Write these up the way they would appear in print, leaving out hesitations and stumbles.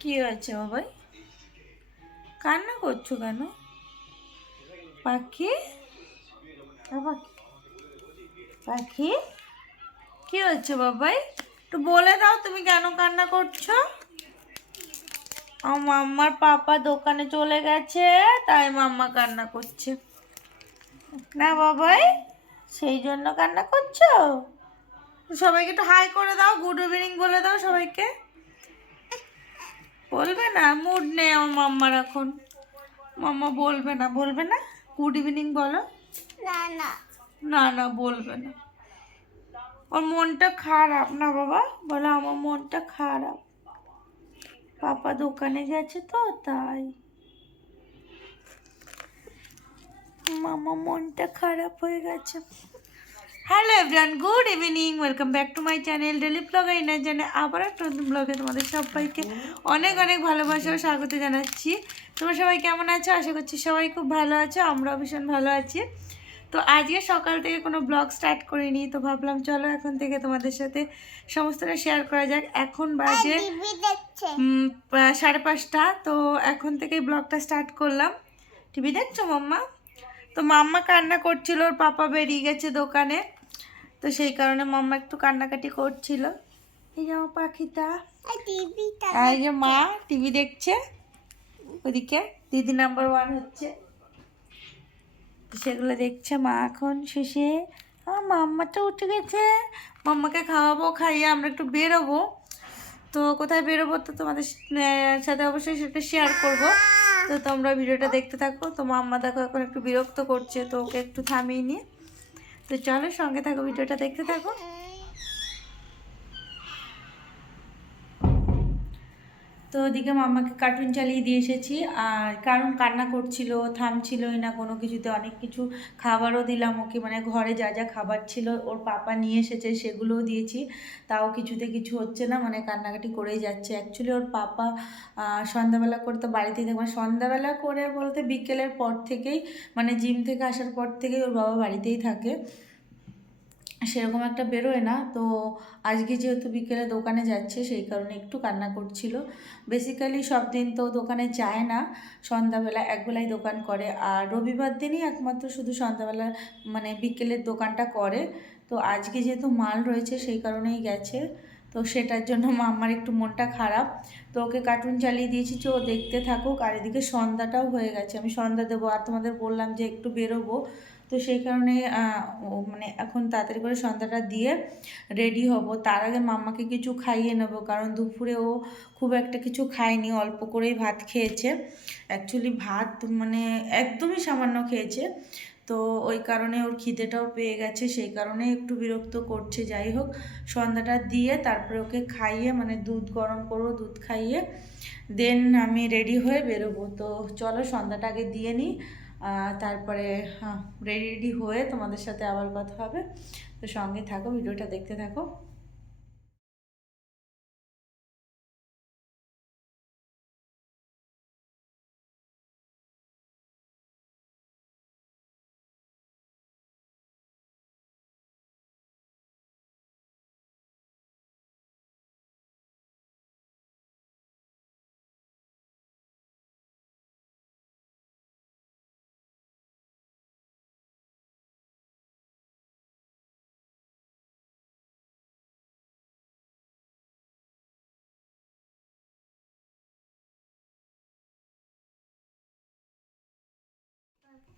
কি হয়েছে বাবাই? কান্না করছো কেন? পাখি পাখি কি হচ্ছে বাবাই? একটু বলে দাও তুমি কেন কান্না করছো? আমার মাম্মার পাপা দোকানে চলে গেছে, তাই মাম্মা কান্না করছে। না বাবাই, সেই জন্য কান্না করছো? সবাইকে একটু হাই করে দাও, গুড ইভিনিং বলে দাও সবাইকে। বলবে না? মুড নেই আমার মাম্মার এখন। মাম্মা বলবে না গুড ইভিনিং বলো। না না না না বলবে না, ওর মনটা খারাপ না বাবা, বলো আমার মনটা খারাপ, পাপা দোকানে গেছে তো তাই মামা মনটা খারাপ হয়ে গেছে। Hello everyone, good evening, welcome back to my channel daily blogger inner জানে। আবার একটা নতুন ব্লগে তোমাদের সবাইকে অনেক অনেক ভালোবাসা ও স্বাগত জানাচ্ছি। তোমরা সবাই কেমন আছো? আশা করছি সবাই খুব ভালো আছো, আমরাও ভীষণ ভালো আছি। তো আজকে সকাল থেকে কোনো ব্লগ স্টার্ট করিনি, তো ভাবলাম চলো এখন থেকে তোমাদের সাথে সমস্তটা শেয়ার করা যাক। এখন বাজে 5:30, তো এখন থেকেই ব্লগটা স্টার্ট করলাম। টিভি দেখছো মাম্মা? তো মাম্মা কান্না করছিল, ওর পাপা বেরিয়ে গেছে দোকানে, তো সেই কারণে মাম্মা একটু কান্নাকাটি করছিল। এই যে আমার পাখিটা, এই যে মা টিভি দেখছে, ওদিকে দিদি নাম্বার 1 হচ্ছে, সেগুলো দেখছে মা এখন শেষে। মাম্মাটা উঠে গেছে, মাম্মাকে খাওয়াবো, খাইয়ে আমরা একটু বেরোবো। তো কোথায় বেরোবো তো তোমাদের সাথে অবশ্যই সেটা শেয়ার করব। তো তোমরা ভিডিওটা দেখতে থাকো। তো মাম্মা দেখো এখন একটু বিরক্ত করছে, তো ওকে একটু থামিয়ে নিয়ে, তো চলো সঙ্গে থাকো, ভিডিওটা দেখতে থাকো। তো ওদিকে মাম্মাকে কার্টুন চালিয়ে দিয়ে এসেছি, আর কারণ কান্না করছিল, থামছিলই না কোনো কিছুতে। অনেক কিছু খাবারও দিলাম ওকে, মানে ঘরে যা যা খাবার ছিল ওর পাপা নিয়ে এসেছে সেগুলোও দিয়েছি, তাও কিছুতে কিছু হচ্ছে না, মানে কান্নাকাটি করেই যাচ্ছে। অ্যাকচুয়ালি ওর পাপা সন্ধ্যাবেলা করে তো বাড়িতেই থাকে, মানে সন্ধ্যাবেলা করে বলতে বিকেলের পর থেকেই, মানে জিম থেকে আসার পর থেকেই ওর বাবা বাড়িতেই থাকে, সেরকম একটা বেরোয় না। তো আজকে যেহেতু বিকেলে দোকানে যাচ্ছে সেই কারণে একটু কান্না করছিল। বেসিক্যালি সব দিন তো দোকানে যায় না, সন্ধ্যাবেলা একবেলাই দোকান করে, আর রবিবার দিনই একমাত্র শুধু সন্ধ্যাবেলা মানে বিকেলের দোকানটা করে। তো আজকে যেহেতু মাল রয়েছে সেই কারণেই গেছে, তো সেটার জন্য মাম্মার একটু মনটা খারাপ। তো ওকে কার্টুন চালিয়ে দিয়েছি যে ও দেখতে থাকুক, আর এদিকে সন্ধ্যাটাও হয়ে গেছে, আমি সন্ধ্যা দেবো, আর তোমাদের বললাম যে একটু বেরোবো, তো সেই কারণে মানে এখন তাড়াতাড়ি করে সন্ধ্যাটা দিয়ে রেডি হব। তার আগে মাম্মাকে কিছু খাইয়ে নেব, কারণ দুপুরে ও খুব একটা কিছু খায়নি, অল্প করেই ভাত খেয়েছে। অ্যাকচুয়ালি ভাত মানে একদমই সামান্য খেয়েছে, তো ওই কারণে ওর খিদেটাও পেয়ে গেছে, সেই কারণে একটু বিরক্ত করছে। যাই হোক, সন্ধ্যাটা দিয়ে তারপরে ওকে খাইয়ে, মানে দুধ গরম করবো, দুধ খাইয়ে দেন আমি রেডি হয়ে বেরোবো। তো চলো সন্ধ্যাটা আগে দিয়ে নিই, তারপরে রেডি হয়ে তোমাদের সাথে আবার কথা হবে। তো সঙ্গে থাকো, ভিডিওটা দেখতে থাকো।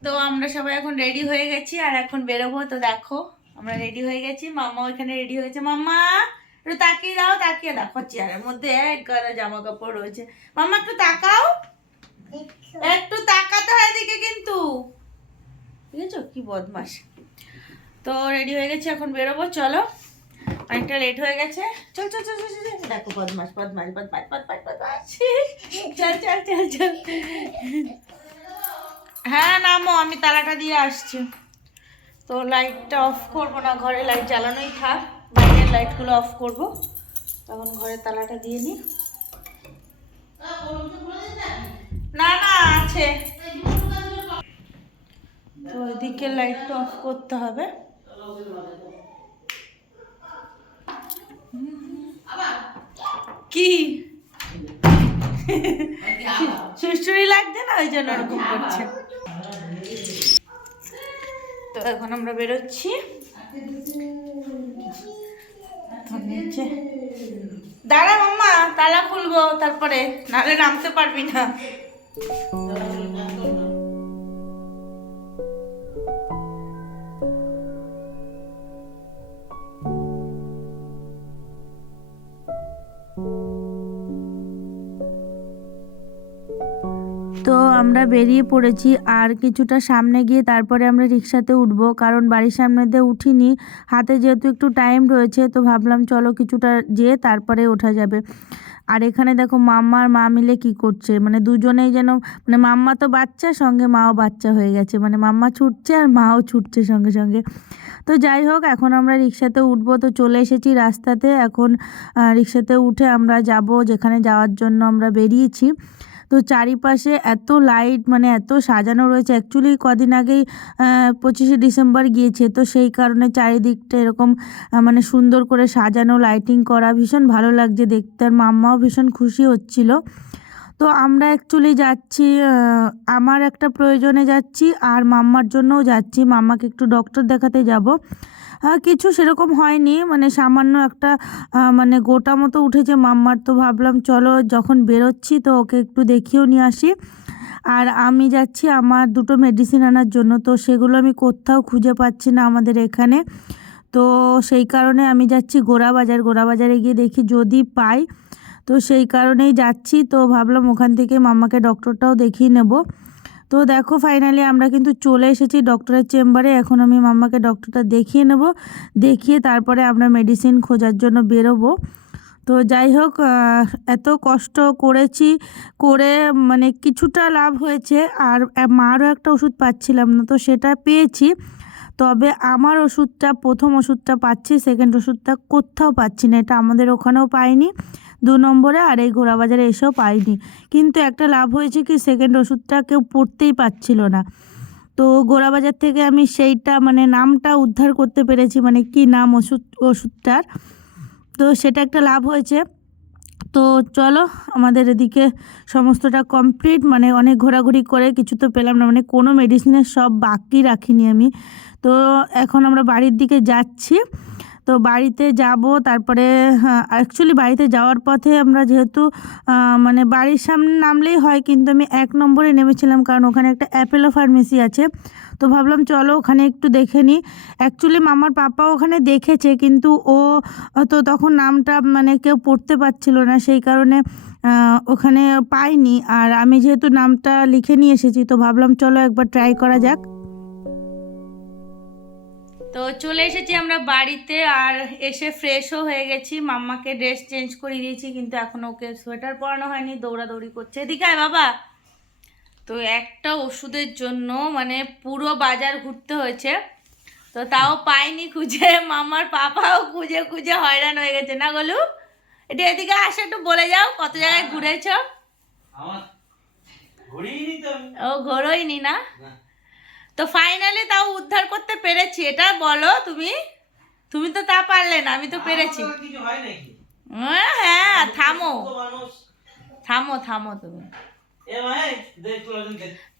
তো আমরা সবাই এখন রেডি হয়ে গেছি, আর এখন বেরোবো। তো দেখো আমরা রেডি হয়ে গেছি, মাম্মা ওইখানে রেডি হয়েছে। মাম্মা একটু তাকিয়ে দাও, তাকিয়ে দেখো চেয়ারের মধ্যে এক গাদা জামা কাপড় রয়েছে। মাম্মা একটু তাকাও, একটু তাকাতে হয় এদিকে কিন্তু, বুঝেছো কি বদমাস। তো রেডি হয়ে গেছি, এখন বেরোবো, চলো অনেকটা লেট হয়ে গেছে। চল চল চল চল চল, দেখো বদমাস বদমাস বদমাস বদমাস বদমাস, চল চল চল চল। হ্যাঁ নামো, আমি তালাটা দিয়ে আসছি। তো লাইটটা অফ করবো না, ঘরে লাইট জ্বালানোই থাক, বাইরের লাইটগুলো অফ করবো, তখন ঘরের তালাটা দিয়ে নিই। না না আছে, তো এদিকে লাইটটা অফ করতে হবে। কি ওই জন্য ওরকম করছে। তো এখন আমরা বেরোচ্ছি। দাঁড়া মাম্মা, তালা খুলবো তারপরে, নাহলে নামতে পারবি না। তো আমরা বেরিয়ে পড়েছি, আর কিছুটা সামনে গিয়ে তারপরে আমরা রিক্সাতে উঠবো, কারণ বাড়ির সামনে দিয়ে উঠিনি, হাতে যেহেতু একটু টাইম রয়েছে, তো ভাবলাম চলো কিছুটা যেয়ে তারপরে ওঠা যাবে। আর এখানে দেখো মাম্মা আর মা মিলে কি করছে, মানে দুজনেই যেন, মানে মাম্মা তো বাচ্চা, সঙ্গে মাও বাচ্চা হয়ে গেছে, মানে মাম্মা ছুটছে আর মাও ছুটছে সঙ্গে সঙ্গে। তো যাই হোক, এখন আমরা রিক্সাতে উঠবো। তো চলে এসেছি রাস্তাতে, এখন রিক্সাতে উঠে আমরা যাব যেখানে যাওয়ার জন্য আমরা বেরিয়েছি। তো চারিপাশে এত লাইট, মানে এত সাজানো রয়েছে। অ্যাকচুয়ালি কদিন আগেই 25শে ডিসেম্বর গিয়েছে, তো সেই কারণে চারিদিকটা এরকম মানে সুন্দর করে সাজানো, লাইটিং করা, ভীষণ ভালো লাগছে দেখতে, আর মাম্মাও ভীষণ খুশি হচ্ছিল। তো আমরা অ্যাকচুয়ালি যাচ্ছি, আমার একটা প্রয়োজনে যাচ্ছি আর মাম্মার জন্যও যাচ্ছি। মাম্মাকে একটু ডক্টর দেখাতে যাব। কিছু সেরকম হয়নি, মানে সামান্য একটা মানে গোটা মতো উঠেছে মাম্মার। তো ভাবলাম চলো যখন বেরোচ্ছি তো ওকে একটু দেখিয়েও নিয়ে আসি। আর আমি যাচ্ছি আমার দুটো মেডিসিন আনার জন্য, তো সেগুলো আমি কোথাও খুঁজে পাচ্ছি না আমাদের এখানে। তো সেই কারণে আমি যাচ্ছি গোড়াবাজারে গিয়ে দেখি যদি পাই, তো সেই কারণেই যাচ্ছি। তো ভাবলাম ওখান থেকে মাম্মাকে ডক্টরটাও দেখিয়ে নেব। তো দেখো ফাইনালি আমরা কিন্তু চলে এসেছি ডক্টরের চেম্বারে। এখন আমি মাম্মাকে ডক্টরটা দেখিয়ে নেব, দেখিয়ে তারপরে আমরা মেডিসিন খোঁজার জন্য বেরোবো। তো যাই হোক, এত কষ্ট করেছি, করে মানে কিছুটা লাভ হয়েছে। আর মারও একটা ওষুধ পাচ্ছিলাম না, তো সেটা পেয়েছি। তবে আমার ওষুধটা, প্রথম ওষুধটা পাচ্ছি, সেকেন্ড ওষুধটা কোথাও পাচ্ছি না। এটা আমাদের ওখানেও পাইনি 2 নম্বরে, আর এই ঘোড়াবাজারে এসেও পাইনি। কিন্তু একটা লাভ হয়েছে কি, সেকেন্ড ওষুধটা কেউ পড়তেই পাচ্ছিল না। তো ঘোড়াবাজার থেকে আমি সেইটা মানে নামটা উদ্ধার করতে পেরেছি, মানে কি নাম ওষুধটার। তো সেটা একটা লাভ হয়েছে। তো চলো, আমাদের এদিকে সমস্তটা কমপ্লিট, মানে অনেক ঘোরাঘুরি করে কিছু তো পেলাম না, মানে কোনো মেডিসিনের সব বাকি রাখিনি আমি। তো এখন আমরা বাড়ির দিকে যাচ্ছি। তো বাড়িতে যাব, তারপরে অ্যাকচুয়ালি বাড়িতে যাওয়ার পথে আমরা যেহেতু মানে বাড়ির সামনে নামলেই হয়, কিন্তু আমি 1 নম্বরে নেমেছিলাম, কারণ ওখানে একটা অ্যাপেলো ফার্মেসি আছে। তো ভাবলাম চলো ওখানে একটু দেখে নিই। অ্যাকচুয়ালি মামার পাপা ওখানে দেখেছে, কিন্তু ও তো তখন নামটা মানে কেউ পড়তে পারছিল না, সেই কারণে ওখানে পাইনি। আর আমি যেহেতু নামটা লিখে নিয়ে এসেছি, তো ভাবলাম চলো একবার ট্রাই করা যাক। তো চলে এসেছি আমরা বাড়িতে, আর এসে ফ্রেশও হয়ে গেছি। মাম্মাকে ড্রেস চেঞ্জ করে দিয়েছি, কিন্তু এখন ওকে সোয়েটার পরানো হয়নি, দৌড়াদৌড়ি করছে। এদিকে আয় বাবা। তো একটা ওষুধের জন্য মানে পুরো বাজার ঘুরতে হয়েছে, তো তাও পাইনি খুঁজে। মামার পাপাও খুঁজে খুঁজে হয়রান হয়ে গেছে না গলু? এটা এদিকে আসে, একটু বলে যাও কত জায়গায় ঘুরেছ। ও ঘোরোইনি না? তো ফাইনালি তাও উদ্ধার করতে পেরেছি, এটা বলো তুমি। তুমি তো তা পারলে না, আমি তো পেরেছি। হ্যাঁ, থামো থামো থামো তুমি।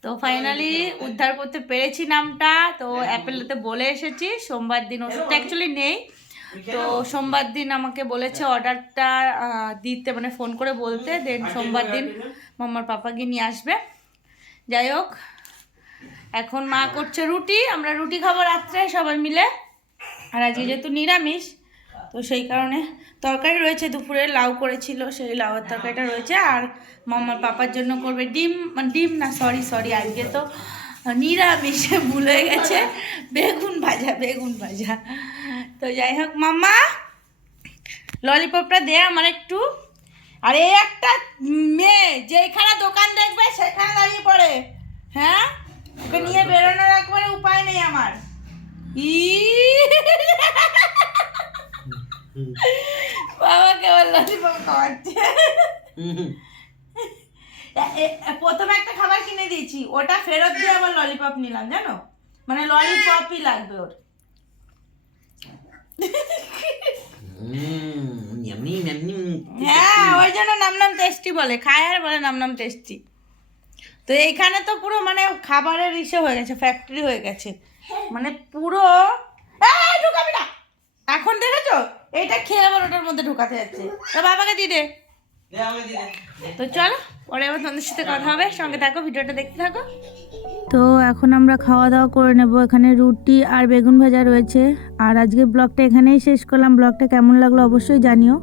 তো ফাইনালি উদ্ধার করতে পেরেছি নামটা। তো অ্যাপেলেতে বলে এসেছি সোমবার দিন, ওষুধটা অ্যাকচুয়ালি নেই। তো সোমবার দিন আমাকে বলেছে অর্ডারটা দিতে, মানে ফোন করে বলতে, দেন সোমবার দিন মাম্মার পাপা গিয়ে নিয়ে আসবে। যাই হোক, এখন মা করছে রুটি, আমরা রুটি খাবো রাত্রে সবাই মিলে। আর আজকে যেহেতু নিরামিষ, তো সেই কারণে তরকারি রয়েছে, দুপুরে লাউ করেছিল, সেই লাউয়ের তরকারিটা রয়েছে। আর মামার পাপার জন্য করবে ডিম না, সরি আজকে তো নিরামিষে ভুল হয়ে গেছে, বেগুন ভাজা। তো যাই হোক, মাম্মা ললিপপটা দে আমার একটু। আর এই একটা মেয়ে যেখানে দোকান দেখবে সেখানে দাঁড়িয়ে পড়ে, হ্যাঁ, ওকে নিয়ে বেরোনোর একবারে উপায় নেই আমার। বাবাকে ললিপপ খাওয়াচ্ছে। প্রথমে একটা খাবার কিনে দিয়েছি, ওটা ফেরত দিয়ে আবার ললিপপ নিলাম, জানো, মানে ললিপপই লাগবে ওর। হ্যাঁ, ওই জন্য নাম টেস্টি বলে, খায় আর বলে নাম টেস্টি। তো তো এইখানে তো পুরো মানে খাবারের ইসে হয়ে গেছে, ফ্যাক্টরি হয়ে গেছে, মানে পুরো ঢুকাবি না। এখন দেখেছো এইটা খেয়ে আবার ওটার মধ্যে ঢুকাতে যাচ্ছে। তা বাবাকে দিয়ে দে। তো চলো পরে আবার তোমাদের সাথে কথা হবে, সঙ্গে থাকো, ভিডিওটা দেখতে থাকো। তো এখন আমরা খাওয়া দাওয়া করে নেব। এখানে রুটি আর বেগুন ভাজা রয়েছে। আর আজকে ব্লগটা এখানেই শেষ করলাম। ব্লগটা কেমন লাগলো অবশ্যই জানিও।